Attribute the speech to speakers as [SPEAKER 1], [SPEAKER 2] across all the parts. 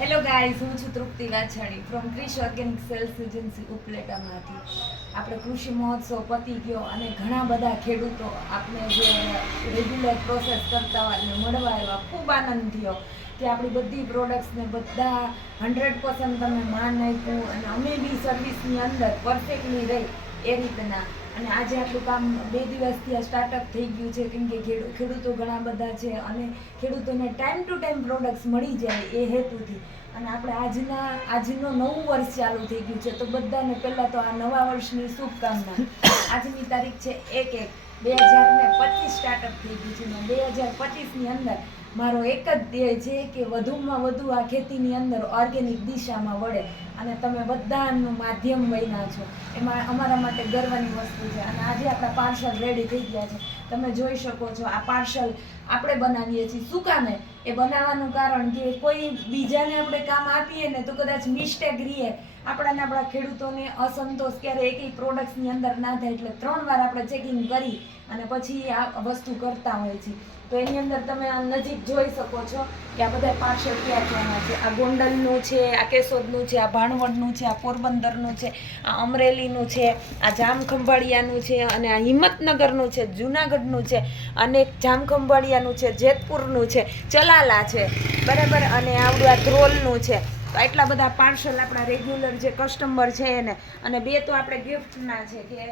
[SPEAKER 1] Hello guys હું છું Trupti Vachhani from Krish organic sales agency ઉપલેટામાંથી. આપણે કૃષિ મહોત્સવ પતી ગયો અને ઘણા બધા ખેડૂતો આપણે જે રેગ્યુલર પ્રોસેસ કરતા હોય અને મળવા આવ્યા, ખૂબ આનંદ થયો કે આપણી બધી પ્રોડક્ટ્સને બધા હંડ્રેડ પર્સન્ટ તમે માન આપ્યું અને અમે બી સર્વિસની અંદર પરફેક્ટલી રહી એ રીતના અને આજે આટલું કામ બે દિવસથી આ સ્ટાર્ટઅપ થઈ ગયું છે, કેમ કે ખેડૂતો ઘણા બધા છે અને ખેડૂતોને ટાઈમ ટુ ટાઈમ પ્રોડક્ટ્સ મળી જાય એ હેતુથી. અને આપણે આજના, આજનો નવું વર્ષ ચાલુ થઈ ગયું છે, તો બધાને પહેલાં તો આ નવા વર્ષની શુભકામના. આજની તારીખ છે એક એક. બે હજાર ને પચીસ સ્ટાર્ટઅપ થઈ ગયું છે બે હજાર પચીસની અંદર મારો એક જ ધ્યેય છે કે વધુમાં વધુ આ ખેતીની અંદર ઓર્ગેનિક દિશામાં વળે અને તમે બધાનું માધ્યમ બન્યા છો. એમાં અમારા માટે ગર્વની વસ્તુ છે અને આજે આપણા પાર્સલ રેડી થઈ ગયા છે. તમે જોઈ શકો છો આ પાર્સલ આપણે બનાવીએ છીએ. શું કામે? એ બનાવવાનું કારણ કે કોઈ બીજાને આપણે કામ આપીએ ને તો કદાચ મિસ્ટેક રહીએ આપણાને આપણા ખેડૂતોને અસંતોષ ક્યારે એક પ્રોડક્ટ્સની અંદર ના થાય એટલે ત્રણ વાર આપણે ચેકિંગ કરી અને પછી આ વસ્તુ કરતા હોય છે. તો એની અંદર તમે આ નજીક જોઈ શકો છો કે આ બધા પાર્સલ ક્યાં ક્યાંના છે. આ ગોંડલનું છે, આ કેશોદનું છે, આ ભાણવડનું છે, આ પોરબંદરનું છે, આ અમરેલીનું છે, આ જામખંભાળિયાનું છે અને આ હિંમતનગરનું છે જુનાગઢનું છે અને જામખંભાળિયાનું છે, જેતપુરનું છે, ચલાલા છે, બરાબર? અને આવડું આ ધ્રોલનું છે. તો એટલા બધા પાર્સલ આપણા રેગ્યુલર જે કસ્ટમર છે એને. અને બે તો આપણે ગિફ્ટના છે કે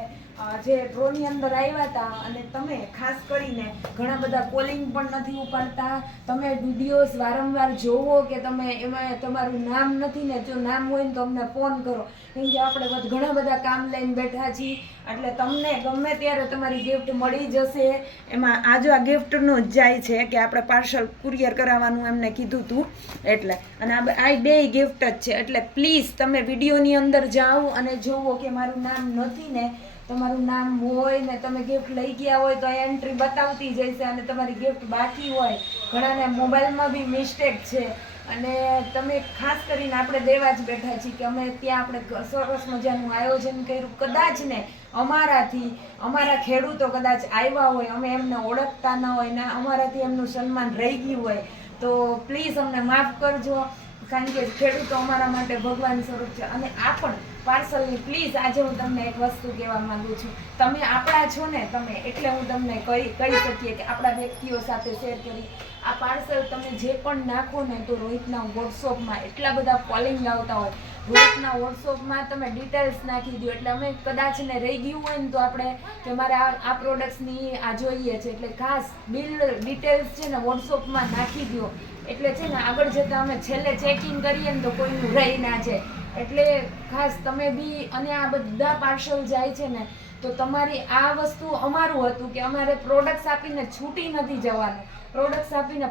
[SPEAKER 1] જે ડ્રોની અંદર આવ્યા હતા અને તમે ખાસ કરીને ઘણા બધા કોલિંગ પણ નથી ઉપાડતા. તમે વિડીયોઝ વારંવાર જોવો કે તમે એમાં તમારું નામ નથી ને જો નામ હોય ને તો અમને ફોન કરો. કેમ કે આપણે ઘણા બધા કામ લઈને બેઠા છીએ. એટલે તમને ગમે ત્યારે તમારી ગિફ્ટ મળી જશે. એમાં આ જો આ ગિફ્ટનું જ જાય છે કે આપણે પાર્સલ કુરિયર કરાવવાનું એમને કીધું હતું એટલે, અને આ બે- ગિફ્ટ જ છે. એટલે પ્લીઝ તમે વિડીયોની અંદર જાઓ અને જોવો કે મારું નામ નથી ને, તમારું નામ હોય ને, તમે ગિફ્ટ લઈ ગયા હોય તો એન્ટ્રી બતાવતી જશે અને તમારી ગિફ્ટ બાકી હોય. ઘણાને મોબાઈલમાં બી મિસ્ટેક છે. અને તમે ખાસ કરીને આપણે દેવા જ બેઠા છીએ કે અમે ત્યાં આપણે સરસ મજાનું આયોજન કર્યું. કદાચ ને અમારાથી, અમારા ખેડૂતો કદાચ આવ્યા હોય, અમે એમને ઓળખતા ન હોય ને અમારાથી એમનું સન્માન રહી ગયું હોય, તો પ્લીઝ અમને માફ કરજો, કારણ કે ખેડૂતો અમારા માટે ભગવાન સ્વરૂપ છે. અને આ પણ પાર્સલની પ્લીઝ આજે હું તમને એક વસ્તુ કહેવા માંગુ છું. તમે આપણા છો ને તમે, એટલે હું તમને કહી કહી શકીએ કે આપણા વ્યક્તિઓ સાથે શેર કરી. આ પાર્સલ તમે જે પણ નાખો ને તો રોહિતના વોટ્સઅપમાં એટલા બધા કોલિંગ આવતા હોય. રોહિતના વોટ્સઅપમાં તમે ડિટેલ્સ નાખી દો. એટલે અમે કદાચ ને રહી ગયું હોય ને તો આપણે કે મારે આ આ પ્રોડક્ટ્સની આ જોઈએ છે. એટલે ખાસ બિલ ડિટેલ્સ છે ને વોટ્સઅપમાં નાખી દો. એટલે છે ને આગળ જતાં અમે છેલ્લે ચેકિંગ કરીએ ને તો કોઈનું રહી ના જાય. એટલે ખાસ તમે બી અને આ બધા પાર્સલ જાય છે ને, તો તમારી આ વસ્તુ અમારું હતું કે અમારે પ્રોડક્ટ્સ આપીને છૂટી નથી જવાનું. પ્રોડક્ટ્સ આપીને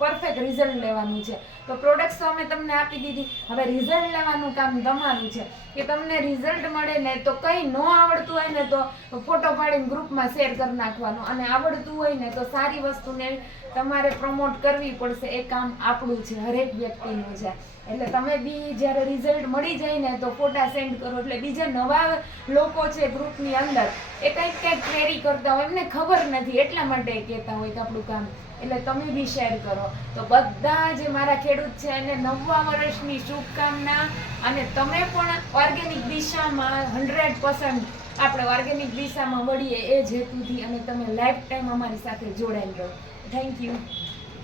[SPEAKER 1] પરફેક્ટ રિઝલ્ટ લેવાનું છે. તો પ્રોડક્ટ્સ તો અમે તમને આપી દીધી. હવે રિઝલ્ટ લેવાનું કામ તમારું છે. કે તમને રિઝલ્ટ મળે ને તો કંઈ ન આવડતું હોય ને તો ફોટો પાડીને ગ્રુપમાં શેર કરી નાખવાનો. અને આવડતું હોય ને તો સારી વસ્તુને તમારે પ્રમોટ કરવી પડશે. એ કામ આપણું છે, હરેક વ્યક્તિનું છે. એટલે તમે બી જ્યારે રિઝલ્ટ મળી જાય ને તો ફોટા સેન્ડ કરો. એટલે બીજા નવા લોકો છે ગ્રુપની અંદર, એ કંઈક કંઈક ક્વેરી કરતા હોય. એમને ખબર નથી. એટલા માટે કહેતા હોય કે આપણું કામ એટલે તમે બી શેર કરો. તો બધા જે મારા ખેડૂત છે એને નવા વર્ષની શુભકામના અને તમે પણ ઓર્ગેનિક દિશામાં હંડ્રેડ પર્સન્ટ આપણે ઓર્ગેનિક દિશામાં વળીએ એ જ હેતુથી અને તમે લાઈફ ટાઈમ અમારી સાથે જોડાઈ રહો. Thank you